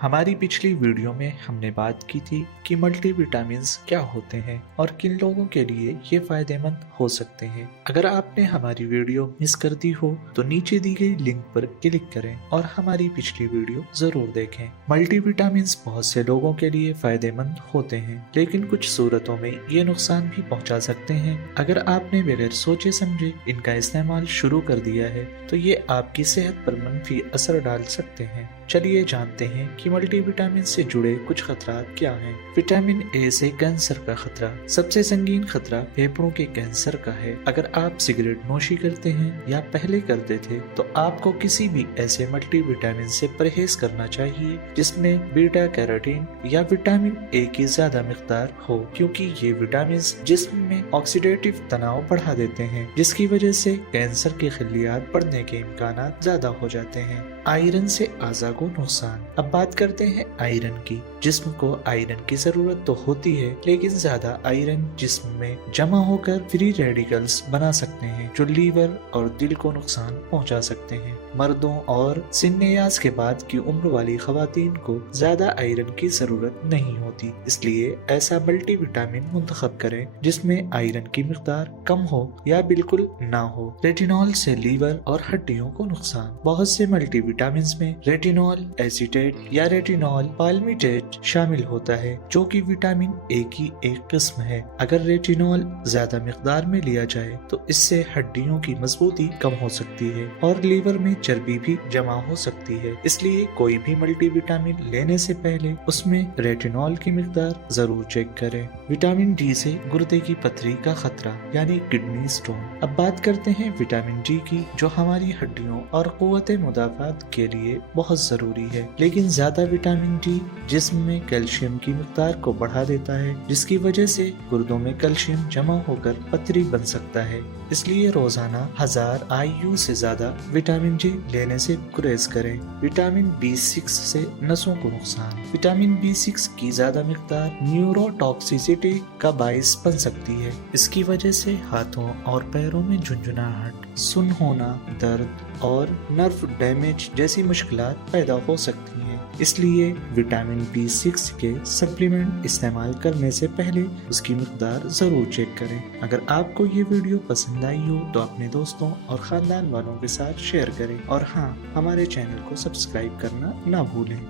हमारी पिछली वीडियो में हमने बात की थी कि मल्टी विटामिन्स क्या होते हैं और किन लोगों के लिए ये फायदेमंद हो सकते हैं। अगर आपने हमारी वीडियो मिस कर दी हो तो नीचे दी गई लिंक पर क्लिक करें और हमारी पिछली वीडियो जरूर देखें। मल्टी विटामिन्स बहुत से लोगों के लिए फायदेमंद होते हैं, लेकिन कुछ सूरतों में ये नुकसान भी पहुंचा सकते हैं। अगर आपने बगैर सोचे समझे इनका इस्तेमाल शुरू कर दिया है तो ये आपकी सेहत पर मंफी असर डाल सकते हैं। चलिए जानते हैं कि मल्टी विटामिन से जुड़े कुछ खतरात क्या हैं। विटामिन ए से कैंसर का खतरा। सबसे संगीन खतरा फेफड़ों के कैंसर का है। अगर आप सिगरेट नोशी करते हैं या पहले करते थे तो आपको किसी भी ऐसे मल्टी विटामिन से परहेज करना चाहिए जिसमें बीटा कैरोटीन या विटामिन ए की ज्यादा मिकदार हो, क्योंकि ये विटामिन जिस्म में ऑक्सीडेटिव तनाव बढ़ा देते हैं, जिसकी वजह से कैंसर के खिलियात बढ़ने के इम्कान ज्यादा हो जाते हैं। आयरन से आज़ा को नुकसान। अब बात करते हैं आयरन की। जिस्म को आयरन की जरूरत तो होती है, लेकिन ज्यादा आयरन जिस्म में जमा होकर फ्री रेडिकल्स बना सकते हैं जो लीवर और दिल को नुकसान पहुंचा सकते हैं। मर्दों और सिन्नेयाज के बाद की उम्र वाली खवातीन को ज्यादा आयरन की जरूरत नहीं होती, इसलिए ऐसा मल्टी विटामिन मुंतखब करें जिसमें आयरन की मिकदार कम हो या बिल्कुल ना हो। रेटिनॉल से लीवर और हड्डियों को नुकसान। बहुत से मल्टी विटामिन में रेटिनॉल एसीटेट या रेटिनॉल पाल्मिटेट शामिल होता है, जो कि विटामिन ए की एक किस्म है। अगर रेटिनॉल ज्यादा मिकदार में लिया जाए तो इससे हड्डियों की मजबूती कम हो सकती है और लीवर में चर्बी भी जमा हो सकती है। इसलिए कोई भी मल्टी विटामिन लेने से पहले उसमें रेटिनॉल की मिकदार जरूर चेक करें। विटामिन डी से गुर्दे की पथरी का खतरा यानी किडनी स्टोन। अब बात करते हैं विटामिन डी की, जो हमारी हड्डियों और कुव्वत मुदाफात के लिए बहुत जरूरी है। लेकिन ज्यादा विटामिन डी जिस्म में कैल्शियम की मिकदार को बढ़ा देता है, जिसकी वजह से गुर्दों में कैल्शियम जमा होकर पथरी बन सकता है। इसलिए रोजाना 1000 IU से ज्यादा विटामिन डी लेने से गुरेज करें। विटामिन B6 से नसों को नुकसान। विटामिन B6 की ज्यादा मिकदार न्यूरोटॉक्सिसिटी का बाइस बन सकती है। इसकी वजह से हाथों और पैरों में झुंझुनाहट, सुन्न होना, दर्द और नर्व डैमेज जैसी मुश्किलात पैदा हो सकती हैं। इसलिए विटामिन B6 के सप्लीमेंट इस्तेमाल करने से पहले उसकी मिकदार जरूर चेक करें। अगर आपको ये वीडियो पसंद आई हो तो अपने दोस्तों और खानदान वालों के साथ शेयर करें और हाँ, हमारे चैनल को सब्सक्राइब करना ना भूलें।